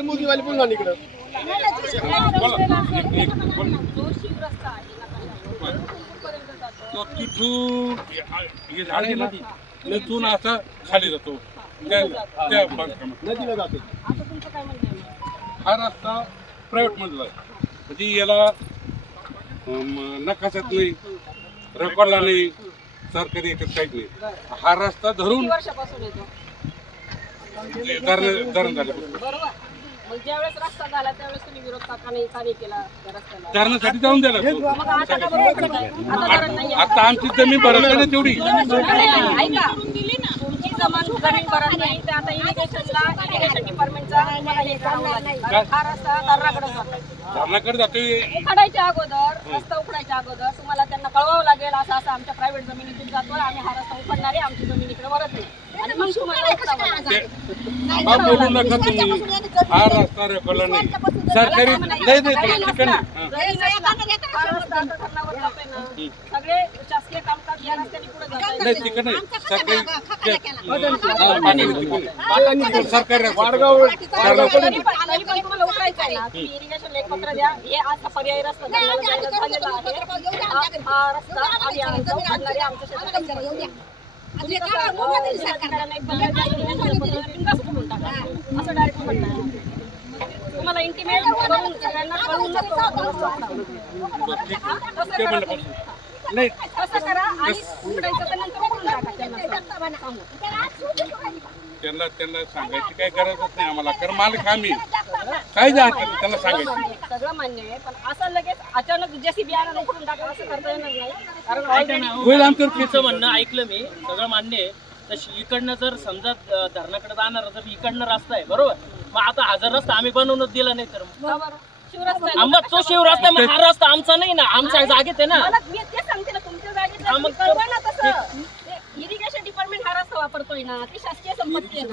मुलगीवाली पुन्हा इकडं तो तिथून हे झाड आहे ना तिथून असा खाली जातो त्या त्या बांधकामात नदीला जातो हा. रस्ता प्रायव्हेट मधला आहे म्हणजे याला नकाशात नाही रेकॉर्डला नाही सरकारी याच्यात काहीच नाही. हा रस्ता धरून वर्षापासून येतो? धरण धरण झाले. बरोबर. मग ज्यावेळेस रस्ता झाला त्यावेळेस तुम्ही विरोध केला त्या रस्त्याला? धरणासाठी जाऊन द्यायला मग आता का बरोबर करताय? आता धरण नाही आहे. आता आमची जमीन भरत नाही तेवढी. ऐका. तुमची जमीन जमीन भरत नाही. ते आता इरिगेशनला इरिगेशन डिपार्टमेंटचा तुम्हाला हे करावं लागेल. कारण हा रस्ता जातोय धरणाकडे जातोय. उखाडायच्या अगोदर रस्ता उखडायच्या अगोदर तुम्हाला कळवावं लागेल असं असं आमच्या प्रायव्हेट जमिनीतून जातो आम्ही हा रस्ता उखडणार आहे आमची जमीन इकडे वरत नाही हा बोलू नका तुम्ही हा रस्ता रेकॉर्डला नाही सरकारी नाही नाही ते ठिकाणी हा. हा रस्ता आता धरणावर जातोय ना, सगळे शासकीय कामकाज या रस्त्याने पुढे जात नाही तिकडे नाही सरकारी हा, पाणी तिकडे सरकारी रस्ता. वाडगाव धरणाकडे तरी पण तरी पण तुम्हाला उकळायचं आहे ना तुम्ही इरिगेशनला एक पत्र द्या हे असा पर्यायी रस्ता झालेला आहे हा- हा रस्ता आमच्या शेतात पत्र बिनधास्त करून टाका. असं डायरेक्ट म्हणणार तुम्हाला इंटिमेट करून सगळ्यांना कळून ठीक आहे. ते म्हणलं पासून. नाही. कसं करा आणि उघडायचं तर नंतर उघडून टाका त्यांना. त्यांना त्यांना सांगायची काही गरजच नाही आम्हाला. कारण मालक आम्ही. काय जात नाही. त्यांना सांगायची. सगळं मान्य आहे पण असं लगेच अचानक जशी बियाणं उकडून टाका असं करता येणार नाही कारण already होईल आमचं म्हणणं ऐकलं मी सगळं मान्य आहे. तशी इकडनं जर समजा धरणाकडे जाणार जर इकडनं रस्ता आहे बरोबर? मग आता हा जर रस्ता आम्ही बनवूनच दिला नाही तर. आम्हाला तो शिव रस्ता मग हा रस्ता आमचा नाही ना आमच्या जागेत आहे ना. मला मी ते सांगते ना तुमच्या जागेत हा, मग तुम्ही कळवा ना तसं इरिगेशन डिपार्टमेंट हा ती शासकीय संपत्ती आहे?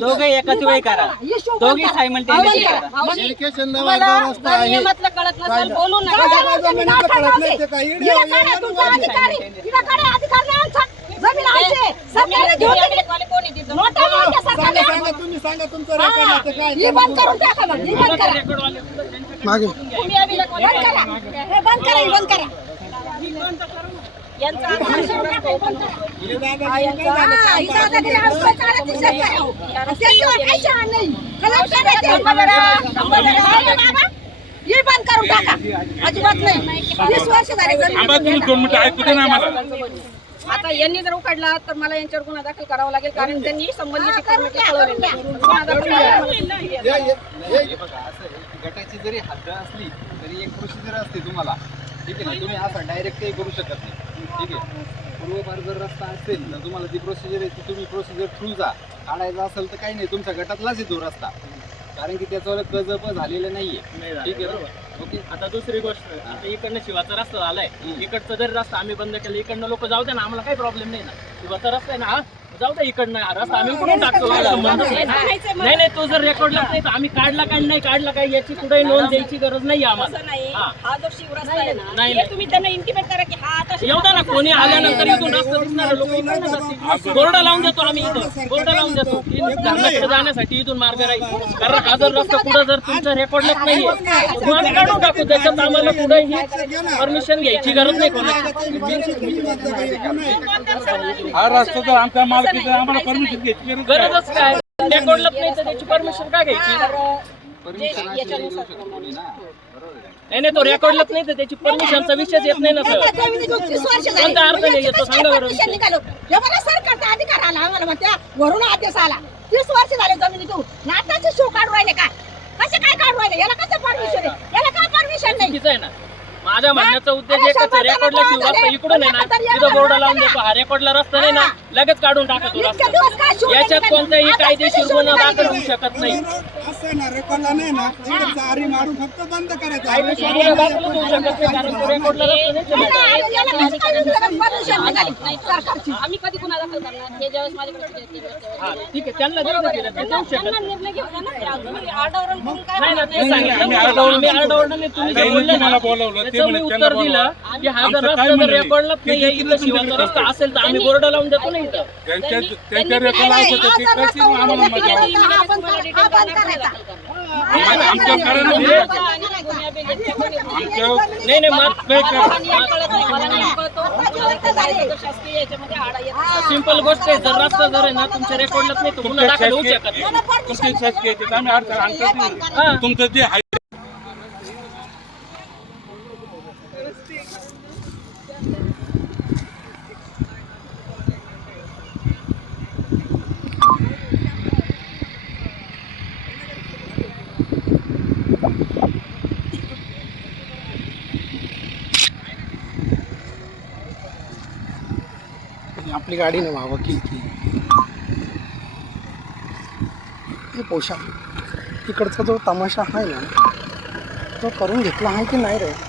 दोघे एकाच वेळी करा. दोघे करा. नियमातलं कळत नसेल बोलू नका. सांगा सांगा तुम्ही सांगा तुमचं रेकॉर्ड आता काय मागे तुम्ही अभिलेख वाले यांचा आधार शिवरस्ता open करा. हा, यांचा बंद करून टाका. अजिबात नाही. वीस वर्ष झाले थांबा तुम्ही दोन मिनिटं ऐकू दे ना आम्हाला. आता यांनी जर उकडला तर मला यांच्यावर गुन्हा दाखल करावा लागेल कारण त्यांनी संबंधित. हे गटाची जरी हद्द असली तरी एक प्रोसिजर असते तुम्हाला. ठीक आहे ना? तुम्ही असं डायरेक्ट काही करू शकत नाही. ठीक आहे? पूर्वपार जर रस्ता असेल तर तुम्हाला ती प्रोसिजर आहे ती तुम्ही प्रोसिजर थ्रू जा. काढायचा असेल तर काही नाही तुमच्या गटातलाच आहे तो रस्ता. कारण की त्याच्यावर कजप झालेलं नाहीये. ठीक आहे? बरोबर. ओके आता दुसरी गोष्ट आता इकडनं शिवाचा रस्ता झालाय. इकडचा जरी रस्ता आम्ही बंद केला इकडनं लोक जाऊ द्या ना आम्हाला काही प्रॉब्लेम नाही ना. शिवाचा रस्ता आहे ना हा? जाऊ द्या इकडनं. रस्ता आम्ही कुठून टाकतो? नाही. नाही नाही तो जर रेकॉर्डला नाही तर आम्ही काढला काय नाही काढला काय याची कुठेही नोंद द्यायची गरज नाही आम्हाला. असं नाही. हा. हा जो शिवरस्ता आहे ना नाही, हे नाही. तुम्ही त्यांना इंटिमेट करा की हा आता येऊ द्या ना कोणी आल्यानंतर इथून रस्ता दिसणार लोक इकडनं जातील. बोर्ड लावून देतो आम्ही इथं. बोर्ड लावून देतो. की धरणाकडे जाण्यासाठी इथून मार्ग राहील. कारण हा जर रस्ता पुढे जर तुमचा रेकॉर्डलाच नाहीये मग आम्ही काढून टाकू. त्याच्यात आम्हाला कुठेही परमिशन घ्यायची गरज नाही कोणाची. हा रस्ता तर आमच्या मालकीचा नाही. गरजच काय? रेकॉर्डलाच नाही तर त्याची परमिशन काय घ्यायची? बरोबर नाही नाही तो रेकॉर्डलाच नाही तर त्याची परमिशनचा विषयच येत नाही ना सर. कोणता अर्थ नाही येतो? सांगा बरं विषय. सरकारचा अधिकार आला आम्हाला म्हणत्या वरून आदेश आला. तीस वर्ष झाले जमिनीतून. नाताचे शो काढू राहिले काय कसे काय काढू राहिले? याला कसं परमिशन आहे? याला काय परमिशन नाही? आहे ना. माझ्या म्हणण्याचा उद्देश एकच आहे रेकॉर्डला शिव रस्ता इकडून आहे ना तिथं बोर्ड लावून देतो हा रेकॉर्डला रस्ता नाही ना लगेच काढून टाका तो इतके दिवस काय रस्ता याच्यात कोणताही कायदेशीर गुन्हा नाही दाखल होऊ शकत नाही. असं आहे ना रेकॉर्डला नाही ना तिकडे चारी मारून फक्त बंद करायचं रेकॉर्डला आम्ही कधी करणार हे ज्यावेळेस माझ्याकडे येते त्यावेळेस. हा, ठीक आहे त्यांना देऊ देऊ शकत त्यांना निर्णय आरडाओरड करून काय नाही ते. सांगितलं आम्ही आरडाओरडने तुम्ही जे बोलले ना बोलावलं, ते त्याचं मी म्हणे त्यांना उत्तर दिलं. की हा आमचं जर काय रस्ता जर म्हणणं आहे? रेकॉर्डलाच ते नाही देखील इथं तुमच्याकडे शिवाचा रस्ता. असेल तर आम्ही बोर्ड लावून देतो ना इथं त्यांच्या त्यांच्या रेकॉर्डला असं तर ते कशी आम्हाला मजा हा आली. बंद करायचा. हा आमच्या कारण नाही नाही. सिंपल गोष्ट आहे जर रस्ता जर आहे ना तुमच्या रेकॉर्डलाच नाही तर गुन्हा तुमच्या दाखल होऊ शासकीय शकत नाही तुमची शासकीय आम्ही अडचण. हा. तुमचं जे आहे आपली गाडी ना व्हावं की की. हे पोशाख. इकडचा जो तमाशा आहे ना तो करून घेतला आहे की नाही रे?